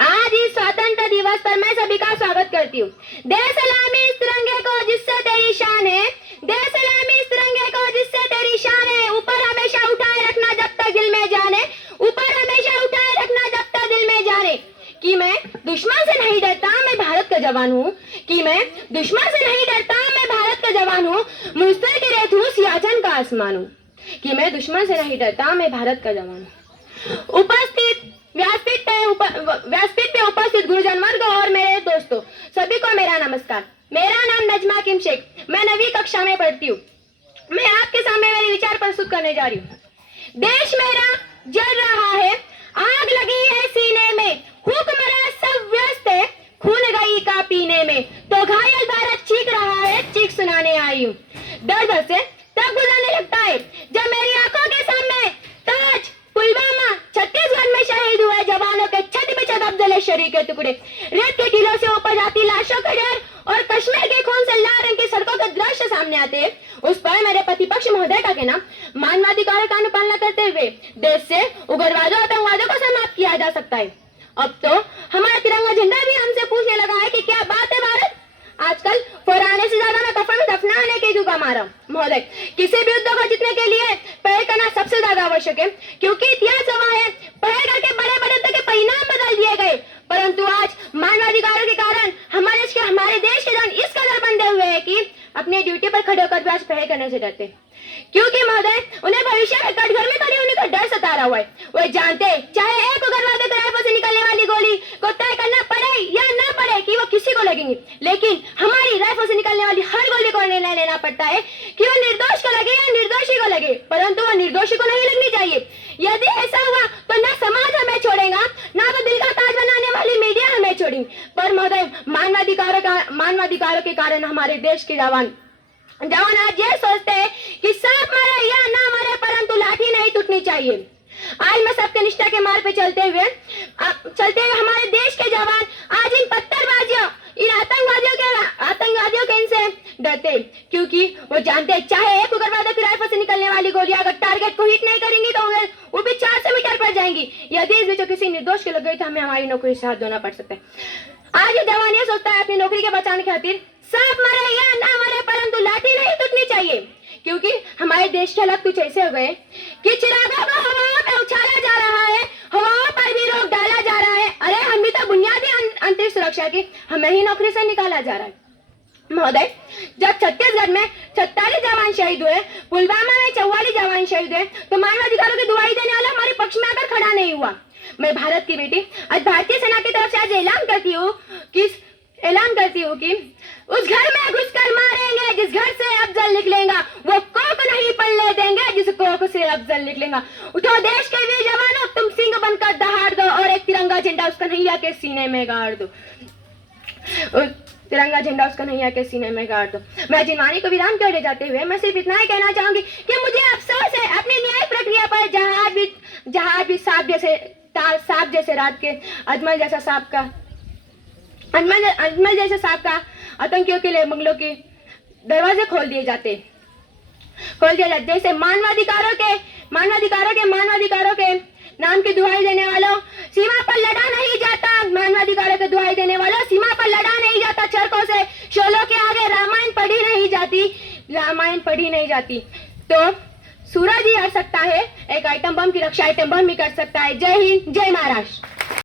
आज इस स्वतंत्रता दिवस पर मैं सभी का स्वागत करती हूँ। दे सलामी इस तिरंगे को जिससे तेरी शान है, दे सलामी इस तिरंगे को जिससे तेरी शान है। ऊपर हमेशा उठाए रखना जब तक दिल में जाने, ऊपर हमेशा उठाए रखना जब तक दिल में जाने। कि मैं दुश्मन से नहीं डरता, मैं भारत का जवान हूँ। कि मैं दुश्मन से नहीं डरता, मैं भारत का जवान हूँ। मुझसे की रेत हूँ, सियाचिन का आसमान हूँ। कि मैं दुश्मन से नहीं डरता, मैं भारत का जवान हूँ। उपस्थित व्यासपीठ पे उपस्थित गुरुजन वर्ग और मेरे दोस्तों, सभी को मेरा नमस्कार। मेरा नाम नजमा किम शेख, मैं 9वीं कक्षा में पढ़ती हूँ। मैं आपके सामने मेरे विचार प्रस्तुत करने जा रही हूँ। देश मेरा जल रहा है, आग लगी है सीने में, हुक्मरान सब व्यस्त है, खून गई का पीने में। तो घायल भारत चीख रहा है, चीख सुनाने आई हूँ। दर्द से तब गुजरने लगता है जब मेरी आंखों के सामने ताज, पुलवामा, छत्तीसगढ़ में शहीद हुए जवानों के छत पे छत जले शरीर के टुकड़े, रेत के टीलों से ऊपर जाती लाशों के ढेर और कश्मीर के खून से लाल रंग की सड़कों के दृश्य सामने आते हैं। उस पर मेरे प्रतिपक्ष महोदय का कहना, मानवाधिकारों का अनुपालना करते हुए देश से उग्रवादों आतंकवादियों को समाप्त किया जा सकता है। अब तो हमारा तिरंगा झंडा भी हमसे पूछने लगा है कि क्या बात है भारत। आजकल फौराने से ज्यादा मैं कफन में दफनाने के क्यों कमा रहा हूँ। महोदय, किसी भी युद्ध को जीतने के लिए पहल करना सबसे ज्यादा आवश्यक है, क्योंकि इतिहास गवाह है पहल करके बड़े बड़े युद्ध के परिणाम बदल दिए गए। परंतु आज मानवाधिकारों के कारण हमारे देश के जवान इस कदर बंधे हुए हैं कि अपने ड्यूटी पर खड़े होकर भी आज पहल करने से डरते, क्योंकि महोदय उन्हें भविष्य में कटघर में खड़े होने का डर सता रहा हुआ है। वो जानते चाहे एक उग्रवादी की राइफल से निकलने वाली गोली को तय करना पड़े या न पड़े कि वो किसी को लगेंगी, लेकिन हमारी राइफल से निकलने वाली हर गोली को निर्णय लेना पड़ता है कि वो निर्दोष को लगे या निर्दोषी को लगे, परंतु वो निर्दोषी को नहीं लगनी चाहिए। यदि ऐसा हुआ तो न समाज हमें छोड़ेगा, न तो दिल का ताज बनाने वाली मीडिया हमें छोड़ेगी। पर महोदय, मानवाधिकारों के कारण हमारे देश के जवान आज ये सोचते हैं कि सांप मरे या ना मरे, परंतु लाठी नहीं टूटनी चाहिए। आज मैं सत्यनिष्ठा के मार्ग पे चलते हुए हमारे देश के जवान आज इन पत्थरबाजियों, इन आतंकवादियों के इनसे डरते, क्योंकि वो जानते हैं चाहे एक उग्रवादी की राइफल से निकलने वाली गोली अगर टारगेट को हिट नहीं करेंगी तो वो भी 400 मीटर पर जाएंगी। यदि इस बीच किसी निर्दोष के लग गई तो हमें हमारी नौकरी से हाथ धोना पड़ सकता है। आज ये जवान ये सोचता है अपनी नौकरी के बचाने की खातिर सांप मरे या ना मरे, परंतु लाठी नहीं टूटनी चाहिए, क्योंकि हमारे देश के हालात कुछ ऐसे हो गए कि चिरागों को हवाओं में उछाला जा रहा है, हवाओं पर भी रोक डाला जा रहा है। अरे हम भी तो बुनियादी अंतरिक्ष सुरक्षा की हमें ही नौकरी से निकाला जा रहा है। महोदय, जब छत्तीसगढ़ में 46 जवान शहीद हुए, पुलवामा में 44 जवान शहीद हुए, तो मानवाधिकारों की दुहाई देने वाला हमारे पक्ष में आकर खड़ा नहीं हुआ। मैं भारत की बेटी आज भारतीय सेना की तरफ से आज ऐलान करती हूँ कि उस घर में घुसकर मारेंगे जिस घर से अफजल निकलेगा, वो कोक नहीं पलने देंगे जिस कोक से अफजल निकलेगा। उठो देश के वीर जवानों, तुम सिंह बनकर दहाड़ दो और एक तिरंगा झंडा उस कन्हैया के सीने में गाड़ दो। तिरंगा झंडा उस कन्हैया के सीने में गाड़ दो। मैं जिनवानी को विराम करने जाते हुए मैं सिर्फ इतना ही कहना चाहूंगी कि मुझे अफसोस है अपनी न्याय प्रक्रिया पर जहाज भी सांप जैसे रात के अजमल जैसे सांप का आतंकियों के लिए मंगलों के दरवाजे खोल दिए जाते जैसे मानवाधिकारों के नाम की दुहाई देने वालों, सीमा पर लड़ा नहीं जाता। मानवाधिकारों की दुहाई देने वालों, सीमा पर लड़ा नहीं जाता। चरखों से शोलों के आगे रामायण पढ़ी नहीं जाती। तो सूरज ही हट सकता है, एक आइटम बम की रक्षा आइटम बम ही कर सकता है। जय हिंद, जय महाराष्ट्र।